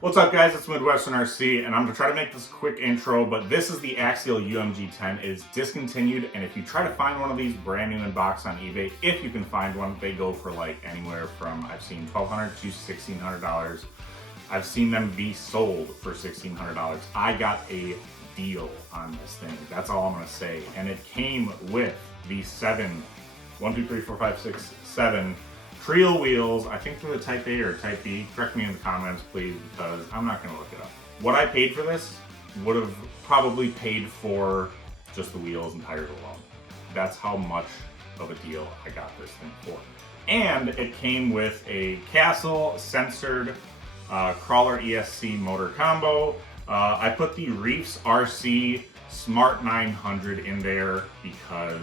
What's up guys, it's Midwestern RC and I'm going to try to make this a quick intro, but this is the Axial UMG10. It is discontinued, and if you try to find one of these brand new in box on eBay, if you can find one, they go for like anywhere from, I've seen $1,200 to $1,600. I've seen them be sold for $1,600. I got a deal on this thing, that's all I'm going to say. And it came with the 7 Trail wheels. I think they're the Type A or Type B. Correct me in the comments, please, because I'm not going to look it up. What I paid for this would have probably paid for just the wheels and tires alone. That's how much of a deal I got this thing for. And it came with a Castle censored crawler ESC motor combo. I put the Reefs RC Smart 900 in there because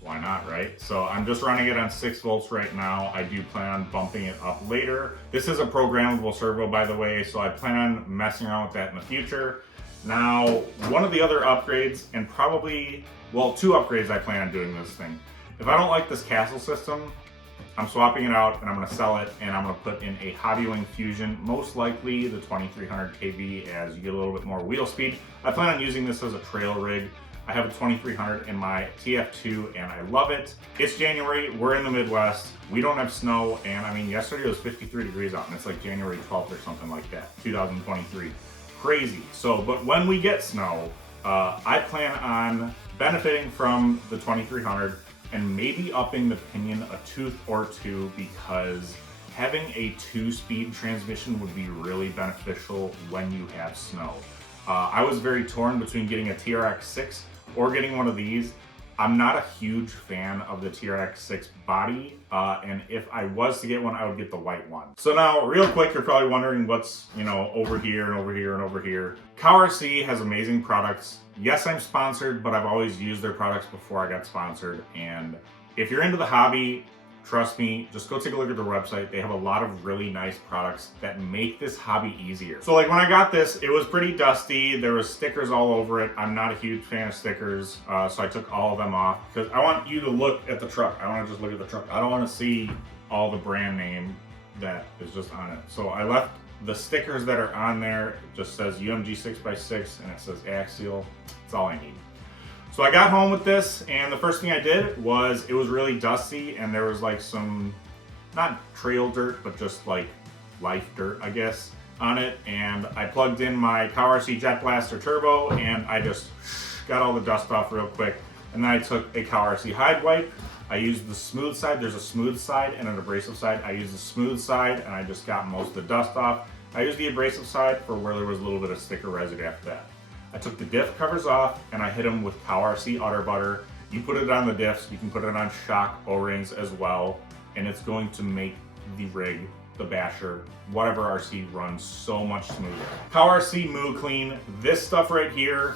why not, right? So I'm just running it on 6 volts right now. I do plan on bumping it up later. This is a programmable servo, by the way, so I plan on messing around with that in the future. Now, one of the other upgrades, and probably, well, 2 upgrades I plan on doing this thing. If I don't like this Castle system, I'm swapping it out and I'm gonna sell it, and I'm gonna put in a Hobbywing Fusion, most likely the 2300 kV, as you get a little bit more wheel speed. I plan on using this as a trail rig. I have a 2300 in my TF2 and I love it. It's January, we're in the Midwest, we don't have snow, and I mean, yesterday it was 53 degrees out and it's like January 12th or something like that, 2023. Crazy. So, but when we get snow, I plan on benefiting from the 2300 and maybe upping the pinion a tooth or two, because having a 2-speed transmission would be really beneficial when you have snow. I was very torn between getting a TRX6 or getting one of these. I'm not a huge fan of the TRX6 body, and if I was to get one, I would get the white one. So now, real quick, you're probably wondering what's, over here and over here and over here. CowRC has amazing products. Yes, I'm sponsored, but I've always used their products before I got sponsored, and if you're into the hobby, trust me, just go take a look at their website. They have a lot of really nice products that make this hobby easier. So like when I got this, it was pretty dusty. There was stickers all over it. I'm not a huge fan of stickers, so I took all of them off because I want you to look at the truck. I want to just look at the truck. I don't want to see all the brand name that is just on it. So I left the stickers that are on there. It just says UMG 6x6 and it says Axial. That's all I need. So I got home with this, and the first thing I did was, it was really dusty and there was like some, not trail dirt, but just like life dirt, I guess, on it. And I plugged in my CowRC Jet Blaster Turbo and I just got all the dust off real quick. And then I took a CowRC Hide Wipe. I used the smooth side. There's a smooth side and an abrasive side. I used the smooth side and I just got most of the dust off. I used the abrasive side for where there was a little bit of sticker residue after that. I took the diff covers off and I hit them with CowRC Utter Butter. You put it on the diffs, you can put it on shock O-rings as well, and it's going to make the rig, the basher, whatever RC runs so much smoother. CowRC Moo Clean, this stuff right here,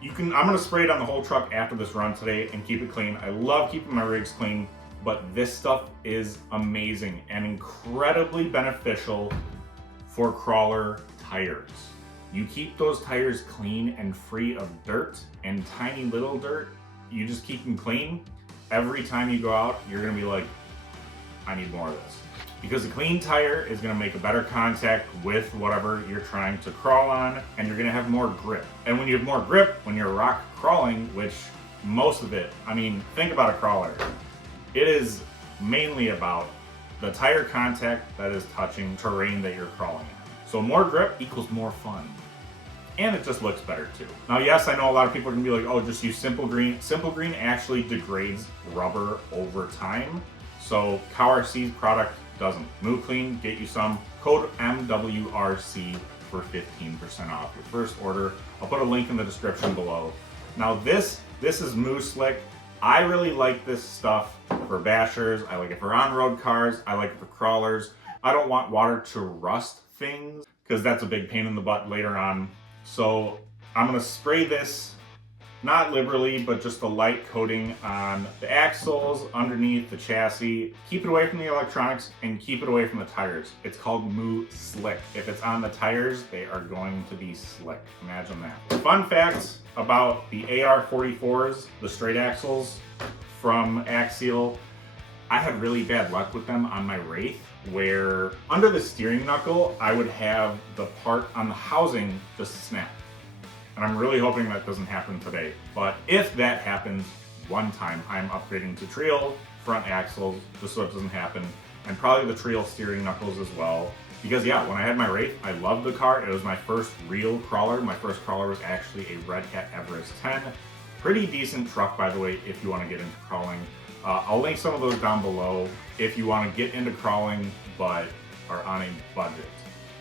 I'm gonna spray it on the whole truck after this run today and keep it clean. I love keeping my rigs clean, but this stuff is amazing and incredibly beneficial for crawler tires. You keep those tires clean and free of dirt and tiny little dirt, you just keep them clean. Every time you go out, you're gonna be like, I need more of this. Because a clean tire is gonna make a better contact with whatever you're trying to crawl on, and you're gonna have more grip. And when you have more grip, when you're rock crawling, which most of it, I mean, think about a crawler. It is mainly about the tire contact that is touching terrain that you're crawling in. So more grip equals more fun. And it just looks better too. Now, yes, I know a lot of people are gonna be like, oh, just use Simple Green. Simple Green actually degrades rubber over time. So CowRC's product doesn't. Moo Clean, get you some. Code MWRC for 15% off your first order. I'll put a link in the description below. Now this is Moo Slick. I really like this stuff for bashers. I like it for on-road cars. I like it for crawlers. I don't want water to rust things because that's a big pain in the butt later on. So I'm gonna spray this, not liberally, but just a light coating on the axles, underneath the chassis. Keep it away from the electronics and keep it away from the tires. It's called Moo Slick. If it's on the tires, they are going to be slick. Imagine that. Fun facts about the AR44s, the straight axles from Axial. I had really bad luck with them on my Wraith. where under the steering knuckle, I would have the part on the housing just snap. And I'm really hoping that doesn't happen today. But if that happens one time, I'm upgrading to Trail front axles just so it doesn't happen. And probably the Trail steering knuckles as well. Because yeah, when I had my Wraith, I loved the car. It was my first real crawler. My first crawler was actually a Red Cat Everest 10. Pretty decent truck, by the way, if you want to get into crawling. I'll link some of those down below if you want to get into crawling but are on a budget.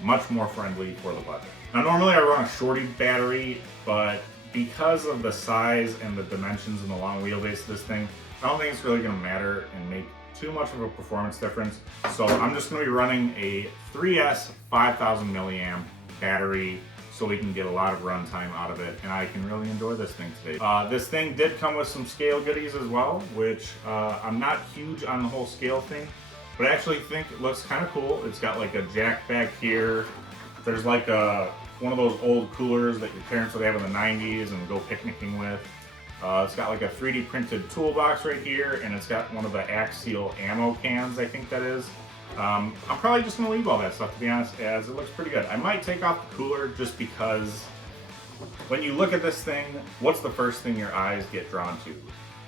Much more friendly for the budget. Now normally I run a shorty battery, but because of the size and the dimensions and the long wheelbase of this thing, I don't think it's really going to matter and make too much of a performance difference. So I'm just going to be running a 3S 5000 milliamp battery so we can get a lot of runtime out of it, and I can really enjoy this thing today. This thing did come with some scale goodies as well, which I'm not huge on the whole scale thing, but I actually think it looks kind of cool. It's got like a jack back here. There's like one of those old coolers that your parents would have in the 90s and go picnicking with. It's got like a 3D printed toolbox right here, and it's got one of the Axial ammo cans, I think that is. I'm probably just going to leave all that stuff, to be honest, as it looks pretty good. I might take off the cooler just because when you look at this thing, what's the first thing your eyes get drawn to?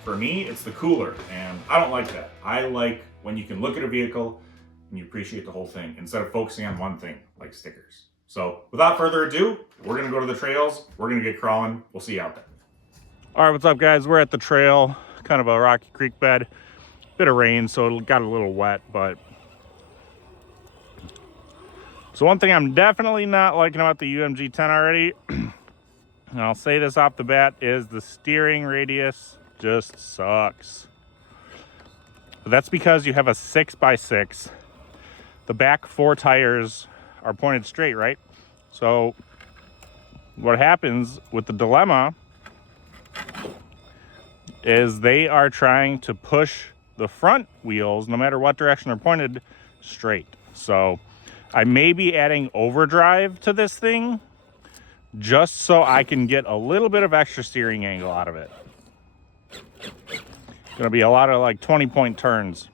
For me, it's the cooler, and I don't like that. I like when you can look at a vehicle and you appreciate the whole thing instead of focusing on one thing, like stickers. So without further ado, we're going to go to the trails. We're going to get crawling. We'll see you out there. All right, what's up, guys? We're at the trail, kind of a rocky creek bed. Bit of rain, so it got a little wet, but so one thing I'm definitely not liking about the UMG 10 already, and I'll say this off the bat, is the steering radius just sucks. But that's because you have a 6x6. The back 4 tires are pointed straight, right? So what happens with the dilemma is they are trying to push the front wheels, no matter what direction they're pointed, straight. So I may be adding overdrive to this thing just so I can get a little bit of extra steering angle out of it. Gonna be a lot of like 20-point turns.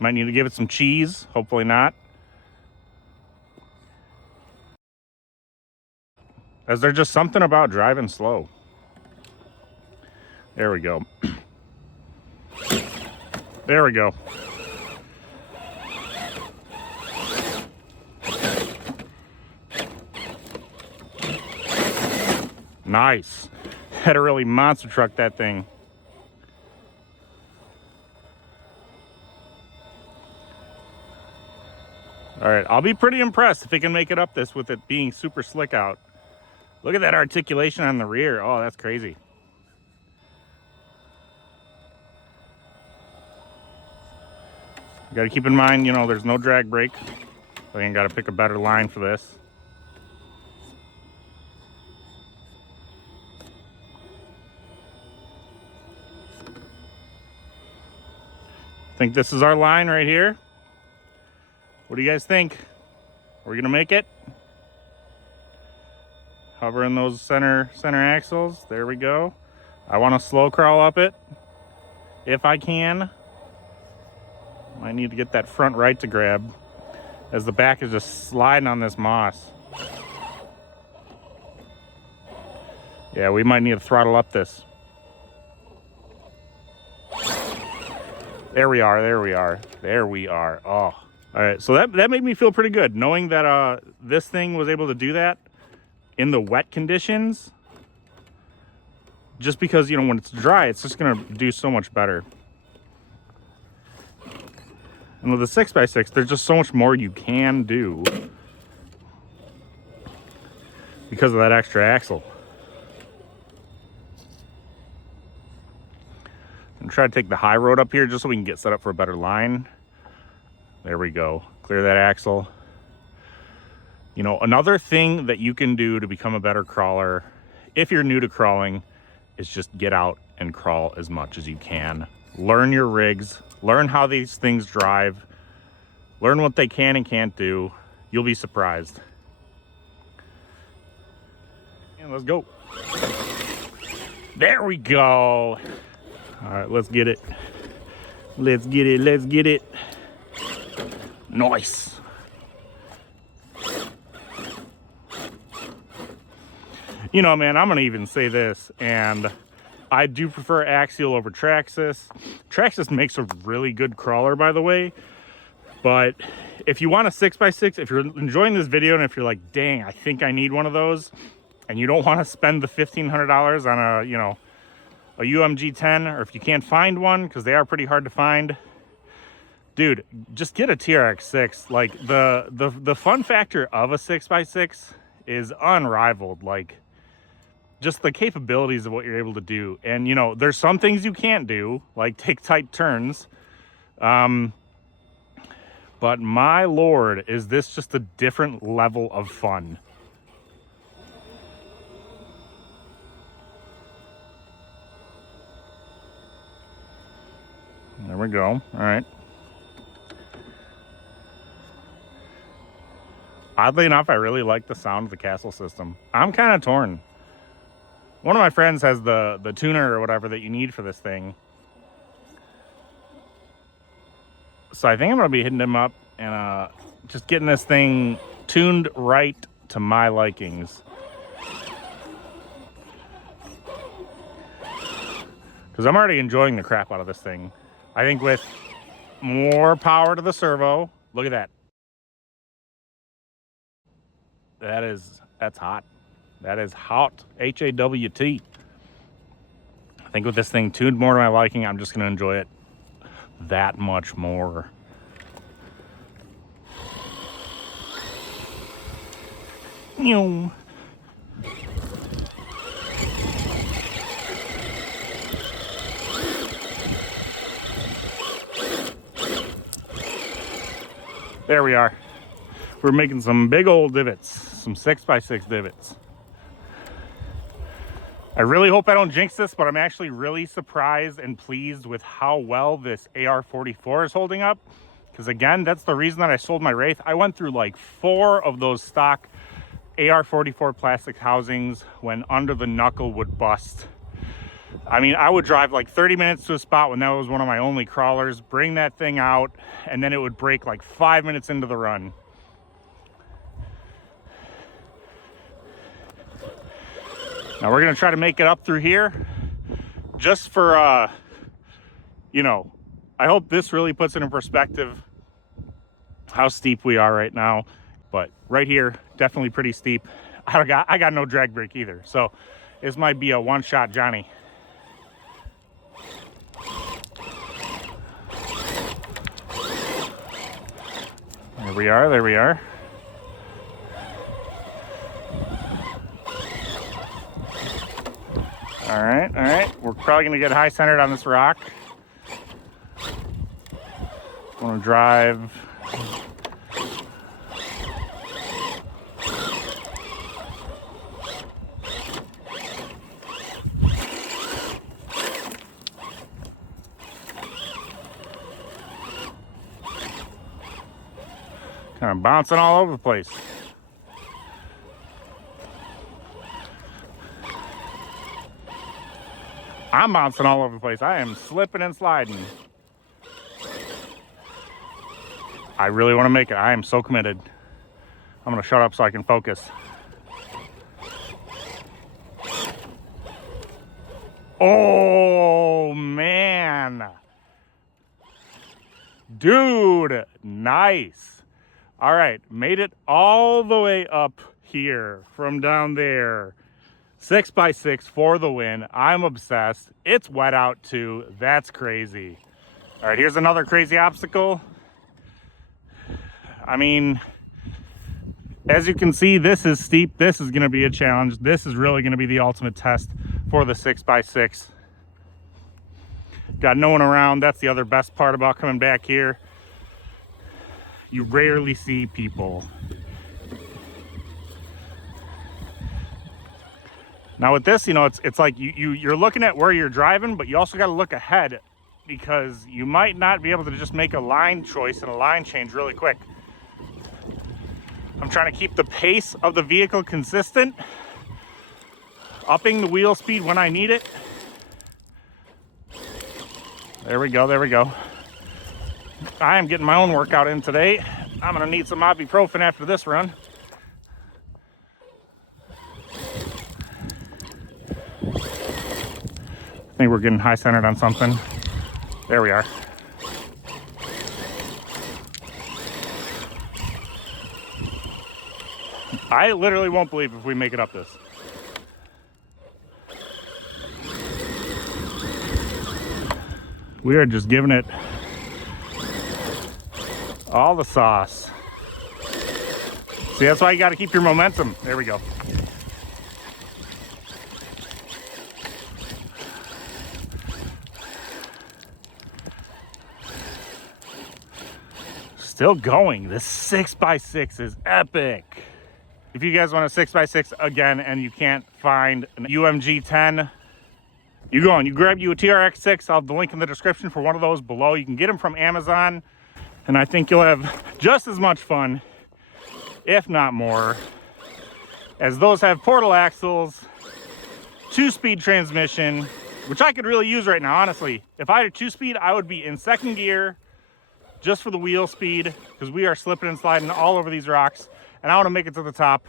Might need to give it some cheese, hopefully not. As there's just something about driving slow. There we go. There we go. Nice. Had to really monster truck that thing. All right, I'll be pretty impressed if it can make it up this with it being super slick out. Look at that articulation on the rear. Oh, that's crazy. You got to keep in mind, you know, there's no drag brake. So you got to pick a better line for this. I think this is our line right here. What do you guys think? Are we gonna make it? Hovering those center axles. There we go. I want to slow crawl up it if I can. I need to get that front right to grab as the back is just sliding on this moss. Yeah, we might need to throttle up this. There we are, there we are, there we are. Oh, all right, so that made me feel pretty good knowing that this thing was able to do that in the wet conditions. Just because, you know, when it's dry, it's just gonna do so much better. And with a 6x6, there's just so much more you can do because of that extra axle. I'm gonna try to take the high road up here just so we can get set up for a better line. There we go. Clear that axle. You know, another thing that you can do to become a better crawler, if you're new to crawling, is just get out and crawl as much as you can. Learn your rigs, learn how these things drive, learn what they can and can't do. You'll be surprised. And let's go. There we go. All right, let's get it. Let's get it, let's get it. Nice. You know, man, I'm gonna even say this, and I do prefer Axial over Traxxas. Traxxas makes a really good crawler, by the way, but if you want a 6x6, if you're enjoying this video and if you're like, dang, I think I need one of those, and you don't want to spend the $1,500 on a, you know, a UMG 10, or if you can't find one, because they are pretty hard to find, dude, just get a TRX6. Like, the fun factor of a 6x6 is unrivaled. Like, just the capabilities of what you're able to do. And, you know, there's some things you can't do, like take tight turns. But my lord, is this just a different level of fun. There we go. All right. Oddly enough, I really like the sound of the Castle system. I'm kind of torn. One of my friends has the tuner or whatever that you need for this thing. So I think I'm going to be hitting him up and just getting this thing tuned right to my likings. Because I'm already enjoying the crap out of this thing. I think with more power to the servo, look at that. That's hot. That is hot. H-A-W-T. I think with this thing tuned more to my liking, I'm just going to enjoy it that much more. There we are. We're making some big old divots, some 6x6 divots. I really hope I don't jinx this, but I'm actually really surprised and pleased with how well this AR-44 is holding up. Because again, that's the reason that I sold my Wraith. I went through like 4 of those stock AR-44 plastic housings when under the knuckle would bust. I mean, I would drive like 30 minutes to a spot when that was one of my only crawlers, bring that thing out, and then it would break like 5 minutes into the run. Now we're gonna try to make it up through here just for, you know, I hope this really puts it in perspective how steep we are right now. But right here, definitely pretty steep. I got no drag brake either. So this might be a one-shot Johnny. There we are, there we are. All right. We're probably gonna get high centered on this rock. I wanna drive. Kind of bouncing all over the place. I'm bouncing all over the place. I am slipping and sliding. I really want to make it. I am so committed. I'm going to shut up so I can focus. Oh, man. Dude, nice. All right, made it all the way up here from down there. 6x6 for the win. I'm obsessed. It's wet out too. That's crazy. All right, here's another crazy obstacle. I mean, as you can see, this is steep. This is going to be a challenge. This is really going to be the ultimate test for the 6x6. Got no one around. That's the other best part about coming back here. You rarely see people. Now with this, you know, it's like you're looking at where you're driving, but you also got to look ahead because you might not be able to just make a line choice and a line change really quick. I'm trying to keep the pace of the vehicle consistent, upping the wheel speed when I need it. There we go, there we go. I am getting my own workout in today. I'm gonna need some ibuprofen after this run. I think we're getting high centered on something. There we are. I literally won't believe if we make it up this. We are just giving it all the sauce. See, that's why you got to keep your momentum. There we go. Still going. This 6x6 is epic. If you guys want a 6x6 again and you can't find an UMG 10, you go on, you grab you a TRX6. I'll have the link in the description for one of those below. You can get them from Amazon, and I think you'll have just as much fun, if not more, as those have portal axles, 2-speed transmission, which I could really use right now, honestly. If I had a 2-speed, I would be in second gear just for the wheel speed, because we are slipping and sliding all over these rocks, and I want to make it to the top.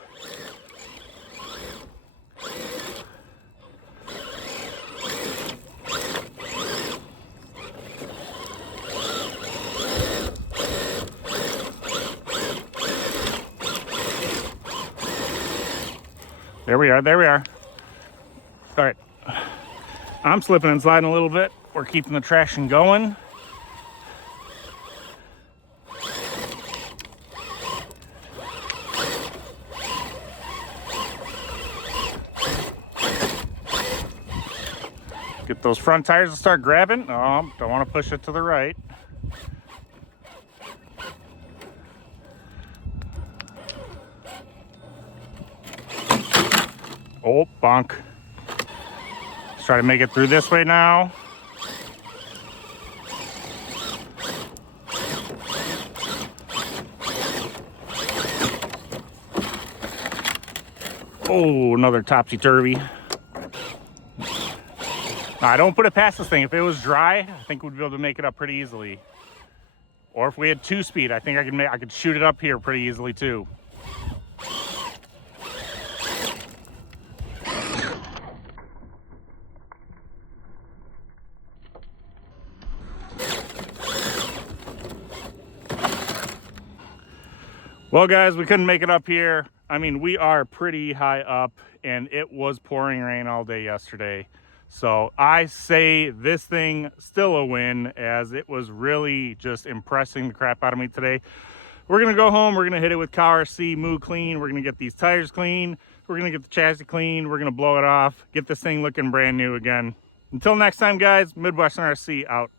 There we are, there we are. All right, I'm slipping and sliding a little bit. We're keeping the traction going. Get those front tires to start grabbing. Oh, don't want to push it to the right. Oh, bonk. Let's try to make it through this way now. Oh, another topsy-turvy. I don't put it past this thing. If it was dry, I think we'd be able to make it up pretty easily. Or if we had 2-speed, I think I could shoot it up here pretty easily too. Well, guys, we couldn't make it up here. I mean, we are pretty high up, and it was pouring rain all day yesterday. So I say this thing still a win, as it was really just impressing the crap out of me today. We're gonna go home, we're gonna hit it with CowRC, moo clean, we're gonna get these tires clean, we're gonna get the chassis clean, we're gonna blow it off, get this thing looking brand new again. Until next time, guys, Midwestern RC out.